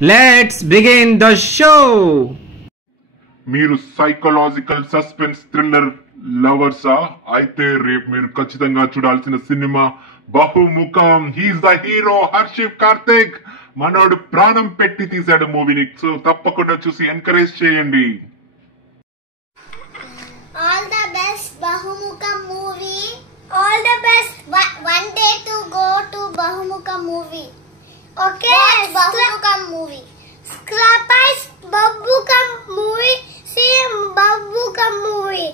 Let's begin the show. మీరు psychological suspense thriller లవర్సా అయితే రేపు మీరు ఖచ్చితంగా చూడాల్సిన cinema Bahumukham. He's the hero Harshiv Karthik. మనోడు ప్రాణం పెట్టి తీశాడు మూవీని. సో తప్పకుండా చూసి ఎంకరేజ్ చేయండి. All the best Bahumukam movie. All the best. One day to go to Bahumukam movie. Okay. Watch Bahumukam movie. Scrapice Bahumukam movie. See Bahumukam movie.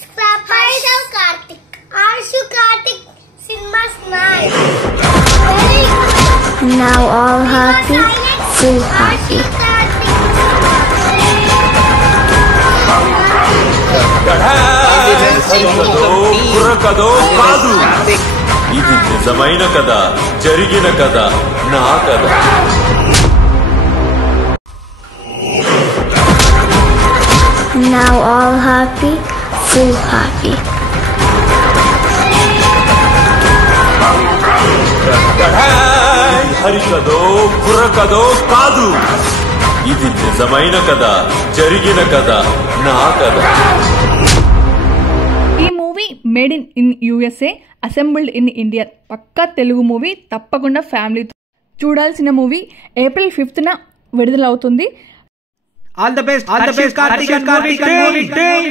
Scrapice of Karthik. Arshu Karthik. Cinemas nice. Very good. Now all happy, full happy. కదో కాదు, ఇది నిజమైన కథ, జరిగిన కథ, నా కథ. Now all happy, full happy. Hari కదో బుర్ర కదో కాదు, ఇది నిజమైన కథ, జరిగిన కథ, నా కథ. ఈ movie made in USA, assembled in India. పక్కా తెలుగు మూవీ. తప్పకుండా ఫ్యామిలీతో చూడాల్సిన మూవీ. April 5th విడుదల అవుతుంది. All the best. Karthik and movie team.